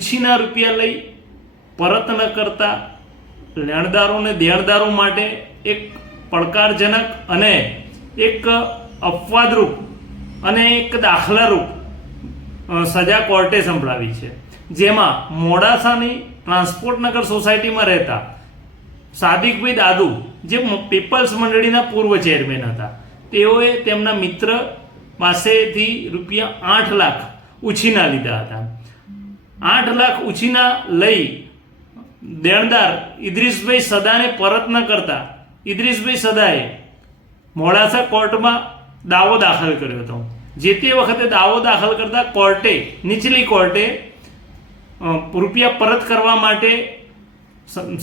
ઉછીના રૂપિયા લઈ પરત ન કરતા લેણદારોને દેણદારો માટે એક પડકારજનક અને એક અપવાદરૂપ અને એક દાખલારૂપ સજા કોર્ટે સંભળાવી છે, જેમાં મોડાસાની ટ્રાન્સપોર્ટ નગર સોસાયટીમાં રહેતા સાદિકભાઈ દાદુ, જે પીપલ્સ મંડળીના પૂર્વ ચેરમેન હતા, તેઓએ તેમના મિત્ર પાસેથી રૂપિયા 8 લાખ ઉછીના લીધા હતા. 8 લાખ ઉછીના લઈ દેણદાર ઇદ્રીસભાઈ સદાને પરત ન કરતા ઇદ્રીસભાઈ સદાએ મોડાસા કોર્ટમાં દાવો દાખલ કર્યો હતો. જે તે વખતે દાવો દાખલ કરતા કોર્ટે, નીચલી કોર્ટે રૂપિયા પરત કરવા માટે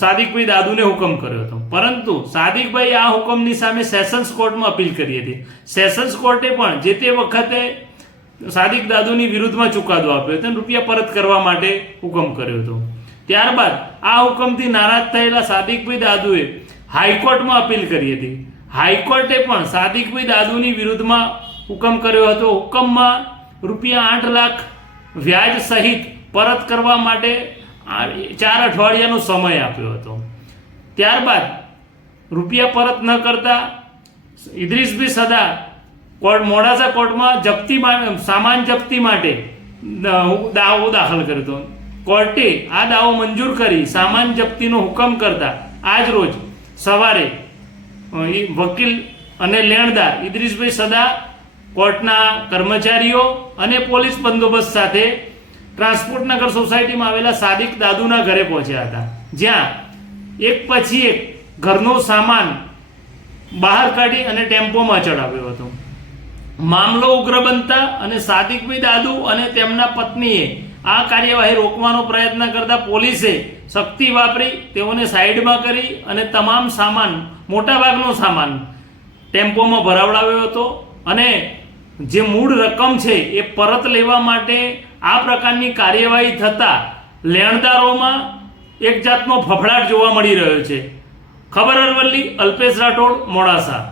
સાદિકભાઈ દાદુને હુકમ કર્યો હતો, પરંતુ સાદિકભાઈ આ હુકમની સામે સેશન્સ કોર્ટમાં અપીલ કરી હતી. સેશન્સ કોર્ટે પણ જે તે વખતે સાદિક દાદુની વિરુદ્ધમાં ચુકાદો આપ્યો હતો અને રૂપિયા પરત કરવા માટે હુકમ કર્યો હતો. ત્યારબાદ આ હુકમથી નારાજ થયેલા સાદિકભાઈ દાદુએ હાઈકોર્ટમાં અપીલ કરી હતી. હાઈકોર્ટે પણ સાદિકભાઈ દાદુની વિરુદ્ધમાં હુકમ કર્યો હતો. હુકમમાં રૂપિયા 8 લાખ વ્યાજ સહિત પરત કરવા માટે 4 અઠવાડિયાનો સમય આપ્યો હતો. ત્યારબાદ રૂપિયા પરત ન કરતા ઇદ્રીસભાઈ સદા મોડાસા કોર્ટમાં સામાન જપ્તી માટે દાવો દાખલ કર્યો હતો. કોર્ટે આ દાવો મંજૂર કરી સામાન જપ્તીનો હુકમ કરતા આજ રોજ સવારે વકીલ અને લેણદાર ઇદ્રીસભાઈ સદા કોર્ટના કર્મચારીઓ અને પોલીસ બંદોબસ્ત સાથે ટ્રાન્સપોર્ટ નગર સોસાયટીમાં આવેલા સાદિક દાદુના ઘરે પહોંચ્યા હતા, જ્યાં એક પછી એક ઘરનો સામાન બહાર કાઢી અને ટેમ્પોમાં ચડાવ્યો હતો. મામલો ઉગ્ર બનતા અને સાદિકભાઈ દાદુ અને તેમના પત્નીએ આ કાર્યવાહી રોકવાનો પ્રયત્ન કરતા પોલીસે શક્તિ વાપરી તેઓને સાઈડમાં કરી અને તમામ સામાન, મોટાભાગનો સામાન ટેમ્પોમાં ભરાવડાવ્યો હતો અને જે મૂળ રકમ છે એ પરત લેવા માટે આ પ્રકારની કાર્યવાહી થતાં લેણદારોમાં એક જાતનો ફફડાટ જોવા મળી રહ્યો છે. ખબર અરવલ્લી, અલ્પેશ રાઠોડ, મોડાસા.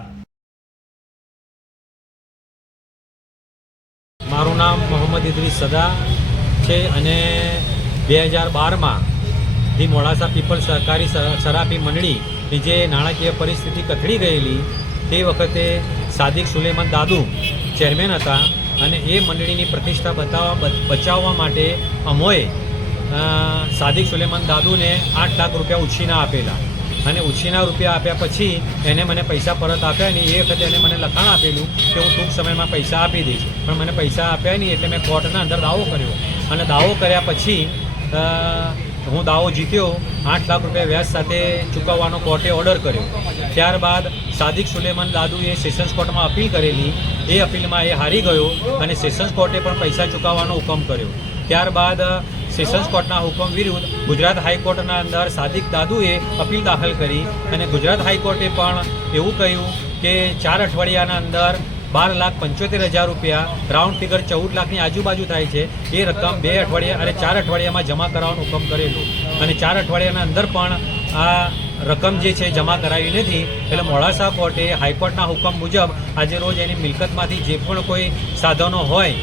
મારું નામ મોહમ્મદ ઇદ્રીસ સદા છે અને 2012માં ધી મોડાસા પીપલ સહકારી સરાફી મંડળીની જે નાણાકીય પરિસ્થિતિ કથળી ગયેલી તે વખતે સાદિક સુલેમાન દાદુ ચેરમેન હતા અને એ મંડળીની પ્રતિષ્ઠા બચાવવા માટે અમોએ સાદિક સુલેમાન દાદુને 8 લાખ રૂપિયા ઉછીના આપેલા અને ઉછીના રૂપિયા આપ્યા પછી એને મને પૈસા પરત આપ્યા નહીં. એ વખતે એને મને લખાણ આપેલું કે હું ટૂંક સમયમાં પૈસા આપી દઈશ, પણ મને પૈસા આપ્યા નહીં એટલે મેં કોર્ટના અંદર દાવો કર્યો અને દાવો કર્યા પછી હું દાવો જીત્યો. 8 લાખ રૂપિયા વ્યાજ સાથે ચૂકવવાનો કોર્ટે ઓર્ડર કર્યો. ત્યારબાદ સાદિક સુલેમાન દાદુએ સેશન્સ કોર્ટમાં અપીલ કરેલી. એ અપીલમાં એ હારી ગયો અને સેશન્સ કોર્ટે પણ પૈસા ચૂકવવાનો હુકમ કર્યો. ત્યારબાદ સેશન્સ કોર્ટના હુકમ વિરુદ્ધ ગુજરાત હાઈકોર્ટના અંદર સાદિક દાદુએ અપીલ દાખલ કરી અને ગુજરાત હાઈકોર્ટે પણ એવું કહ્યું કે 4 અઠવાડિયાના અંદર 12,75,000 રૂપિયા, રાઉન્ડ ફિગર 14 લાખની આજુબાજુ થાય છે, એ રકમ 2 અઠવાડિયા અને 4 અઠવાડિયામાં જમા કરાવવાનો હુકમ કરેલો અને 4 અઠવાડિયાના અંદર પણ આ રકમ જે છે જમા કરાવી નથી. એટલે મોડાસા કોર્ટે હાઈકોર્ટના હુકમ મુજબ આજે રોજ એની મિલકતમાંથી જે પણ કોઈ સાધનો હોય,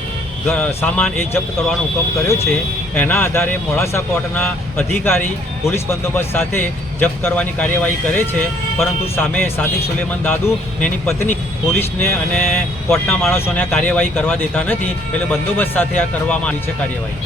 સામાન એ જપ્ત કરવાનો હુકમ કર્યો છે. એના આધારે મોડાસા કોર્ટના અધિકારી પોલીસ બંદોબસ્ત સાથે જપ્ત કરવાની કાર્યવાહી કરે છે, પરંતુ સામે સાદિક સુલેમાન દાદુ ને એની પત્ની પોલીસને અને કોર્ટના માણસોને આ કાર્યવાહી કરવા દેતા નથી. એટલે બંદોબસ્ત સાથે આ કરવામાં આવી છે કાર્યવાહી.